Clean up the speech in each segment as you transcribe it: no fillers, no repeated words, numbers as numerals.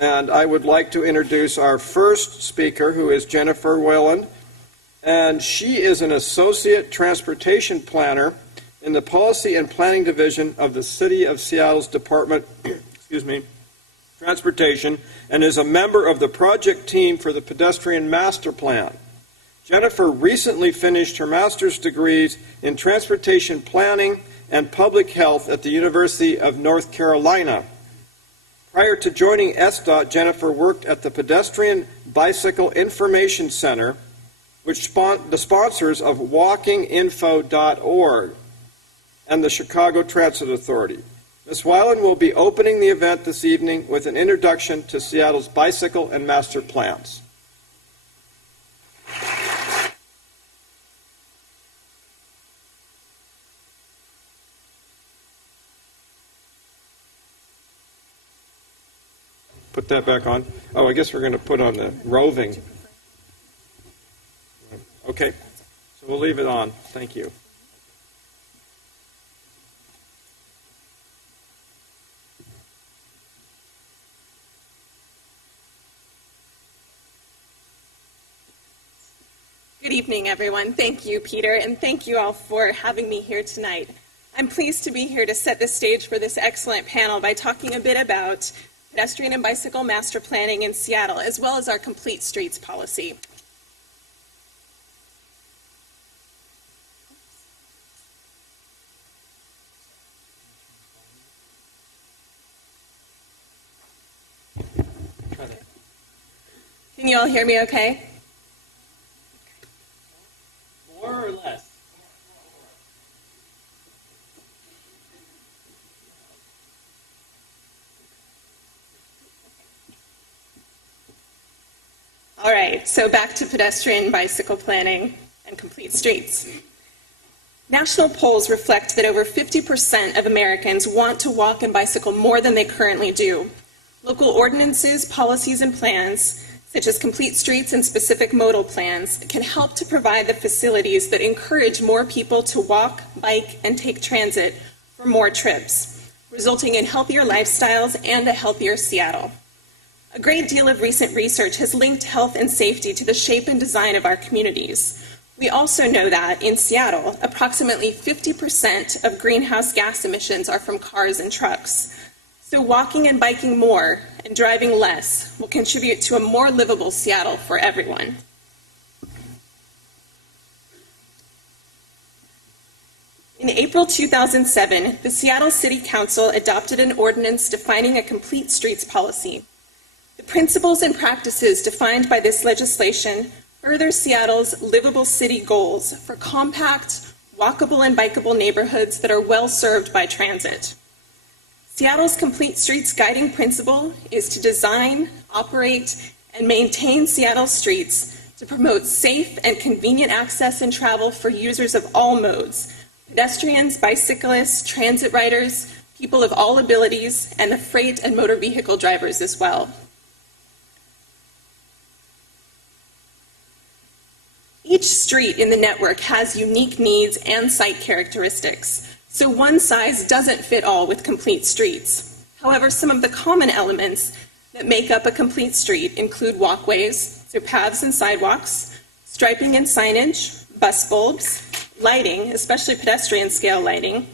And I would like to introduce our first speaker, who is Jennifer Wieland. And she is an associate transportation planner in the Policy and Planning Division of the City of Seattle's Department, Transportation, and is a member of the project team for the Pedestrian Master Plan. Jennifer recently finished her master's degrees in transportation planning and public health at the University of North Carolina. Prior to joining SDOT, Jennifer worked at the Pedestrian Bicycle Information Center, which the sponsors of walkinginfo.org and the Chicago Transit Authority. Ms. Wieland will be opening the event this evening with an introduction to Seattle's bicycle and master plans. Put that back on. Oh, I guess we're going to put on the roving. Okay, so we'll leave it on. Thank you. Good evening, everyone. Thank you, Peter, and thank you all for having me here tonight. I'm pleased to be here to set the stage for this excellent panel by talking a bit about pedestrian and bicycle master planning in Seattle, as well as our complete streets policy. Can you all hear me okay? More or less? All right, so back to pedestrian bicycle planning and complete streets. National polls reflect that over 50% of Americans want to walk and bicycle more than they currently do. Local ordinances, policies, and plans, such as complete streets and specific modal plans, can help to provide the facilities that encourage more people to walk, bike, and take transit for more trips, resulting in healthier lifestyles and a healthier Seattle. A great deal of recent research has linked health and safety to the shape and design of our communities. We also know that in Seattle, approximately 50% of greenhouse gas emissions are from cars and trucks. So walking and biking more and driving less will contribute to a more livable Seattle for everyone. In April 2007, the Seattle City Council adopted an ordinance defining a complete streets policy. The principles and practices defined by this legislation further Seattle's livable city goals for compact, walkable, and bikeable neighborhoods that are well served by transit. Seattle's complete streets guiding principle is to design, operate, and maintain Seattle streets to promote safe and convenient access and travel for users of all modes: pedestrians, bicyclists, transit riders, people of all abilities, and the freight and motor vehicle drivers as well. Each street in the network has unique needs and site characteristics, so one size doesn't fit all with complete streets. However, some of the common elements that make up a complete street include walkways, so paths and sidewalks, striping and signage, bus bulbs, lighting, especially pedestrian scale lighting,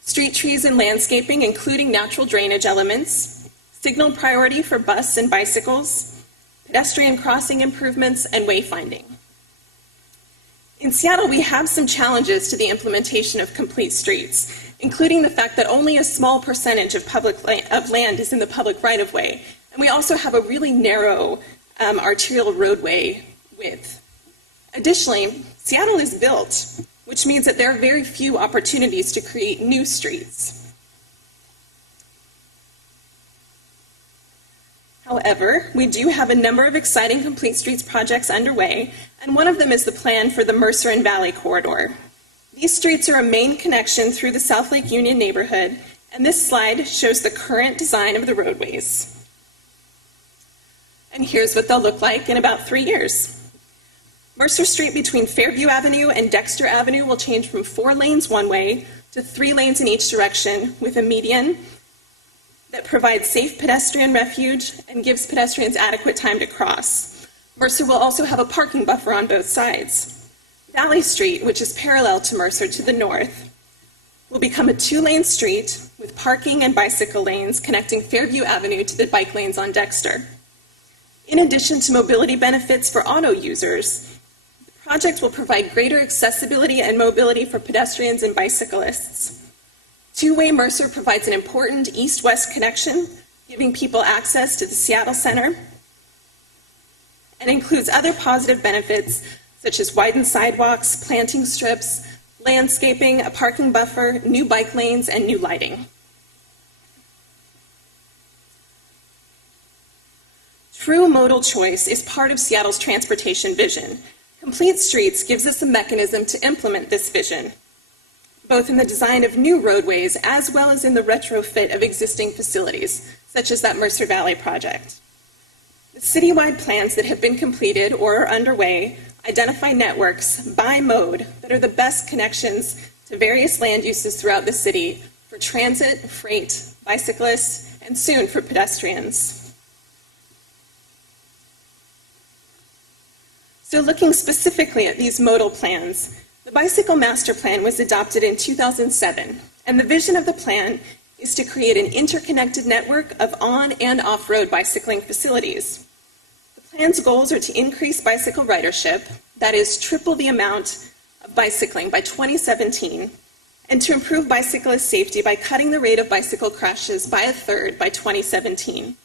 street trees and landscaping, including natural drainage elements, signal priority for bus and bicycles, pedestrian crossing improvements, and wayfinding. In Seattle, we have some challenges to the implementation of complete streets, including the fact that only a small percentage of land is in the public right-of-way, and we also have a really narrow arterial roadway width. Additionally, Seattle is built, which means that there are very few opportunities to create new streets. However, we do have a number of exciting complete streets projects underway, and one of them is the plan for the Mercer and Valley corridor. These streets are a main connection through the South Lake Union neighborhood, and this slide shows the current design of the roadways. And here's what they'll look like in about 3 years. Mercer Street between Fairview Avenue and Dexter Avenue will change from 4 lanes one way to 3 lanes in each direction, with a median that provides safe pedestrian refuge and gives pedestrians adequate time to cross. Mercer will also have a parking buffer on both sides. Valley Street, which is parallel to Mercer to the north, will become a 2-lane street with parking and bicycle lanes connecting Fairview Avenue to the bike lanes on Dexter. In addition to mobility benefits for auto users, the project will provide greater accessibility and mobility for pedestrians and bicyclists. Two-way Mercer provides an important east-west connection, giving people access to the Seattle Center, and includes other positive benefits such as widened sidewalks, planting strips, landscaping, a parking buffer, new bike lanes, and new lighting. True modal choice is part of Seattle's transportation vision. Complete Streets gives us a mechanism to implement this vision, both in the design of new roadways as well as in the retrofit of existing facilities, such as that Mercer Valley project. The citywide plans that have been completed or are underway identify networks by mode that are the best connections to various land uses throughout the city for transit, freight, bicyclists, and soon for pedestrians. So looking specifically at these modal plans, the Bicycle Master Plan was adopted in 2007, and the vision of the plan is to create an interconnected network of on- and off-road bicycling facilities. The plan's goals are to increase bicycle ridership, that is, triple the amount of bicycling by 2017, and to improve bicyclist safety by cutting the rate of bicycle crashes by a third by 2017.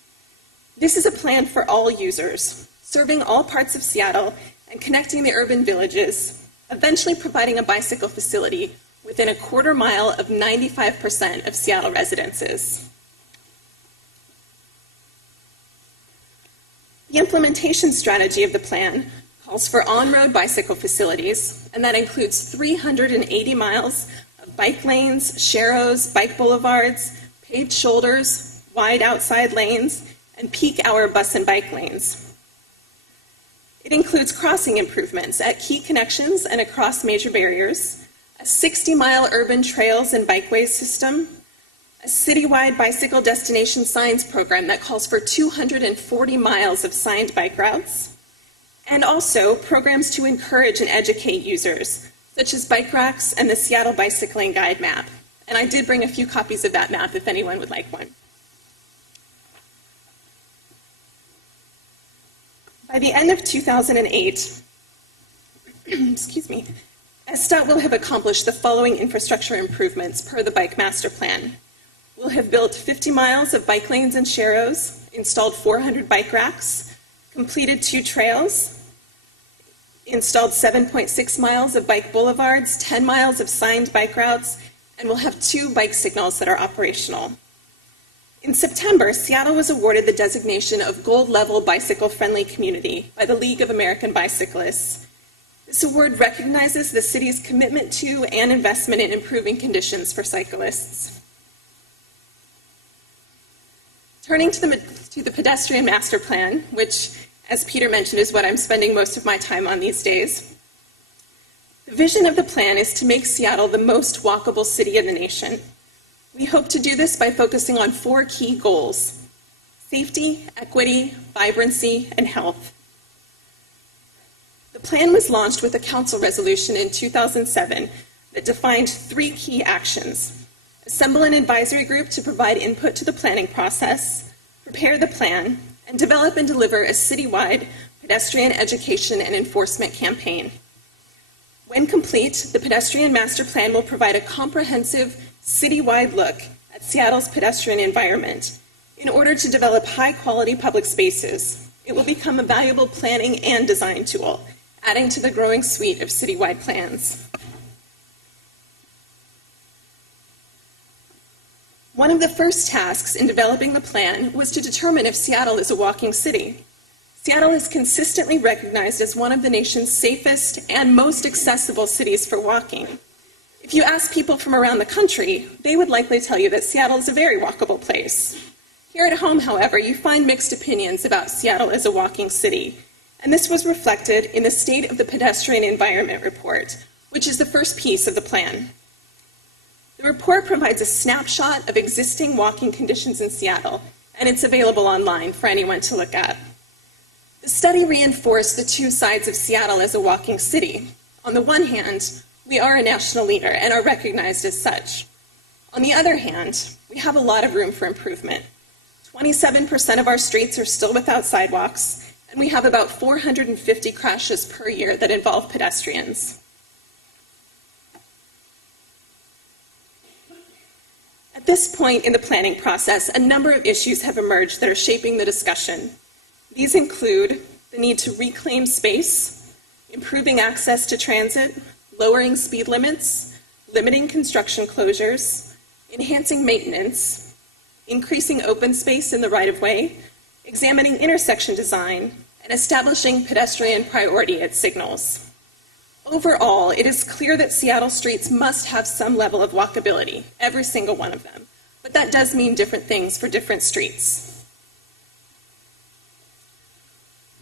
This is a plan for all users, serving all parts of Seattle and connecting the urban villages, eventually providing a bicycle facility within a quarter mile of 95% of Seattle residences. The implementation strategy of the plan calls for on-road bicycle facilities, and that includes 380 miles of bike lanes, sharrows, bike boulevards, paved shoulders, wide outside lanes, and peak hour bus and bike lanes. It includes crossing improvements at key connections and across major barriers, a 60-mile urban trails and bikeways system, a citywide bicycle destination signs program that calls for 240 miles of signed bike routes, and also programs to encourage and educate users, such as bike racks and the Seattle Bicycling Guide map. And I did bring a few copies of that map if anyone would like one. By the end of 2008, SDOT will have accomplished the following infrastructure improvements per the Bike Master Plan. We'll have built 50 miles of bike lanes and sharrows, installed 400 bike racks, completed 2 trails, installed 7.6 miles of bike boulevards, 10 miles of signed bike routes, and we'll have 2 bike signals that are operational. In September, Seattle was awarded the designation of Gold-Level Bicycle-Friendly Community by the League of American Bicyclists. This award recognizes the city's commitment to and investment in improving conditions for cyclists. Turning to the pedestrian master plan, which, as Peter mentioned, is what I'm spending most of my time on these days. The vision of the plan is to make Seattle the most walkable city in the nation. We hope to do this by focusing on 4 key goals: safety, equity, vibrancy, and health. The plan was launched with a council resolution in 2007 that defined 3 key actions: assemble an advisory group to provide input to the planning process, prepare the plan, and develop and deliver a citywide pedestrian education and enforcement campaign. When complete, the Pedestrian Master Plan will provide a comprehensive, citywide look at Seattle's pedestrian environment in order to develop high-quality public spaces. It will become a valuable planning and design tool, adding to the growing suite of citywide plans. One of the first tasks in developing the plan was to determine if Seattle is a walking city. Seattle is consistently recognized as one of the nation's safest and most accessible cities for walking. If you ask people from around the country, they would likely tell you that Seattle is a very walkable place. Here at home, however, you find mixed opinions about Seattle as a walking city, and this was reflected in the State of the Pedestrian Environment Report, which is the first piece of the plan. The report provides a snapshot of existing walking conditions in Seattle, and it's available online for anyone to look at. The study reinforced the two sides of Seattle as a walking city. On the one hand, we are a national leader and are recognized as such. On the other hand, we have a lot of room for improvement. 27% of our streets are still without sidewalks, and we have about 450 crashes per year that involve pedestrians. At this point in the planning process, a number of issues have emerged that are shaping the discussion. These include the need to reclaim space, improving access to transit, lowering speed limits, limiting construction closures, enhancing maintenance, increasing open space in the right-of-way, examining intersection design, and establishing pedestrian priority at signals. Overall, it is clear that Seattle streets must have some level of walkability, every single one of them, but that does mean different things for different streets.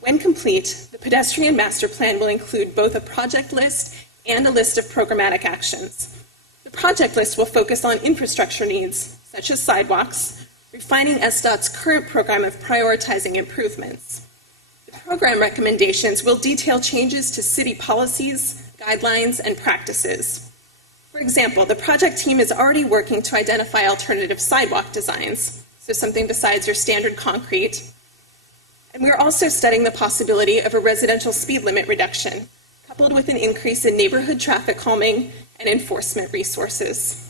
When complete, the pedestrian master plan will include both a project list and a list of programmatic actions. The project list will focus on infrastructure needs, such as sidewalks, refining SDOT's current program of prioritizing improvements. The program recommendations will detail changes to city policies, guidelines, and practices. For example, the project team is already working to identify alternative sidewalk designs, so something besides your standard concrete. And we're also studying the possibility of a residential speed limit reduction, coupled with an increase in neighborhood traffic calming and enforcement resources.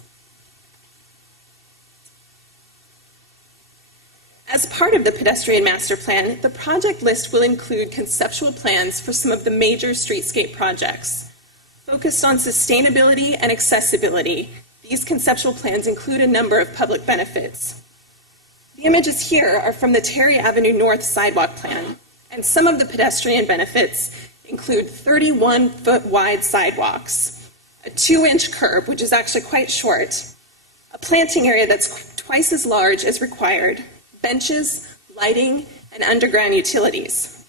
As part of the pedestrian master plan, the project list will include conceptual plans for some of the major streetscape projects. Focused on sustainability and accessibility, these conceptual plans include a number of public benefits. The images here are from the Terry Avenue North sidewalk plan, and some of the pedestrian benefits include 31-foot wide sidewalks, a 2-inch curb, which is actually quite short, a planting area that's twice as large as required, benches, lighting, and underground utilities.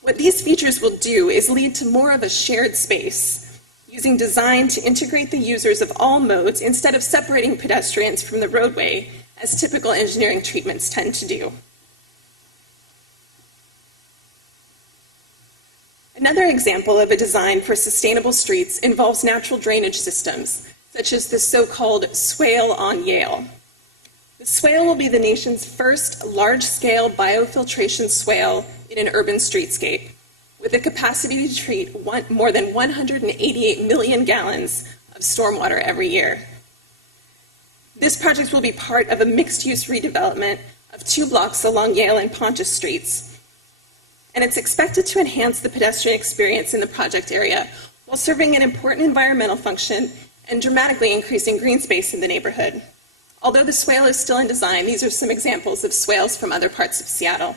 What these features will do is lead to more of a shared space, using design to integrate the users of all modes instead of separating pedestrians from the roadway, as typical engineering treatments tend to do. Another example of a design for sustainable streets involves natural drainage systems, such as the so-called swale on Yale. The swale will be the nation's first large-scale biofiltration swale in an urban streetscape, with a capacity to treat more than 188 million gallons of stormwater every year. This project will be part of a mixed-use redevelopment of 2 blocks along Yale and Pontius Streets, and it's expected to enhance the pedestrian experience in the project area while serving an important environmental function and dramatically increasing green space in the neighborhood. Although the swale is still in design, these are some examples of swales from other parts of Seattle.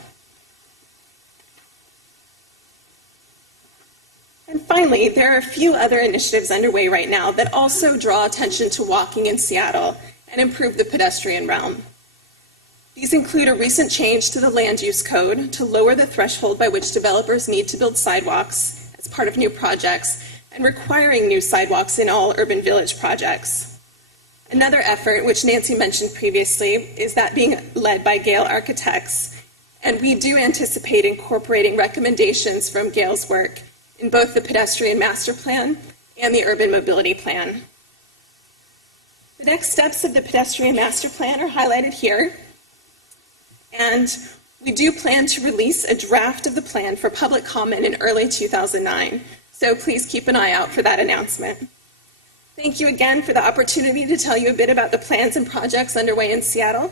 And finally, there are a few other initiatives underway right now that also draw attention to walking in Seattle and improve the pedestrian realm. These include a recent change to the land use code to lower the threshold by which developers need to build sidewalks as part of new projects, and requiring new sidewalks in all urban village projects. Another effort, which Nancy mentioned previously, is that being led by Gale Architects, and we do anticipate incorporating recommendations from Gale's work in both the pedestrian master plan and the urban mobility plan. The next steps of the pedestrian master plan are highlighted here, and we do plan to release a draft of the plan for public comment in early 2009, so please keep an eye out for that announcement. Thank you again for the opportunity to tell you a bit about the plans and projects underway in Seattle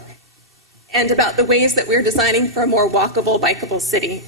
and about the ways that we're designing for a more walkable, bikeable city.